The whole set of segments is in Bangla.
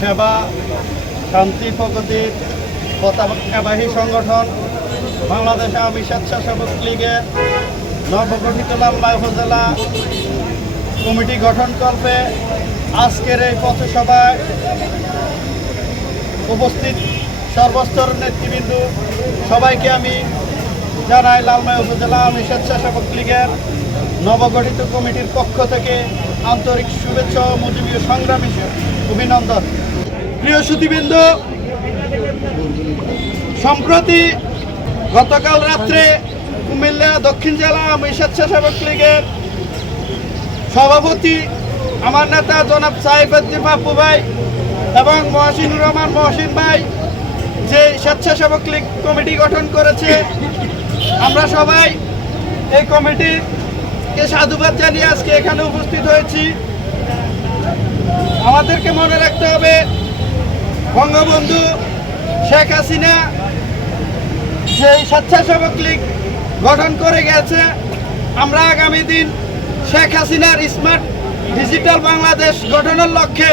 সেবা শান্তি প্রগতির পতাকাবাহী সংগঠন বাংলাদেশ আওয়ামী স্বেচ্ছাসেবক লীগের নবগঠিত লালমাই উপজেলা কমিটি গঠনকল্পে আজকের এই পথসভায় উপস্থিত সর্বস্তর নেতৃবৃন্দ সবাইকে আমি জানাই লালমাই উপজেলা আওয়ামী স্বেচ্ছাসেবক লীগের নবগঠিত কমিটির পক্ষ থেকে আন্তরিক শুভেচ্ছা ও মুজিবীয় সংগ্রামী অভিনন্দন। প্রিয় সুধীবৃন্দ, সম্প্রতি গতকাল রাত্রে কুমিল্লা দক্ষিণ জেলা আওয়ামী স্বেচ্ছাসেবক লীগের সভাপতি আমার নেতা জনাব সাইফুদ্দিন বাপ্পু ভাই এবং মহসিনুর রহমান মহসিন ভাই যে স্বেচ্ছাসেবক লীগ কমিটি গঠন করেছে, আমরা সবাই এই কমিটিকে সাধুবাদ জানিয়ে আজকে এখানে উপস্থিত হয়েছি। আমাদেরকে মনে রাখতে হবে, বঙ্গবন্ধু শেখ হাসিনা যে স্বেচ্ছাসেবক লীগ গঠন করে গেছে, আমরা আগামী দিন শেখ হাসিনার স্মার্ট ডিজিটাল বাংলাদেশ গঠনের লক্ষ্যে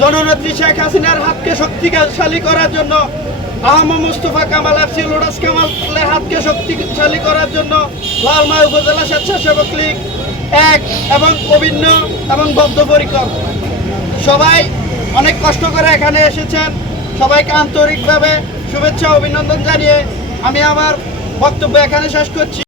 জননেত্রী শেখ হাসিনার হাতকে শক্তিশালী করার জন্য, আহমদ মুস্তফা কামাল আফসি লোটাস কামালের হাতকে শক্তিশালী করার জন্য লালমাই উপজেলা স্বেচ্ছাসেবক লীগ এক এবং অভিন্ন এবং বদ্ধপরিকর। সবাই অনেক কষ্ট করে এখানে এসেছেন, সবাইকে আন্তরিকভাবে শুভেচ্ছা অভিনন্দন জানিয়ে আমি আমার বক্তব্য এখানে শেষ করছি।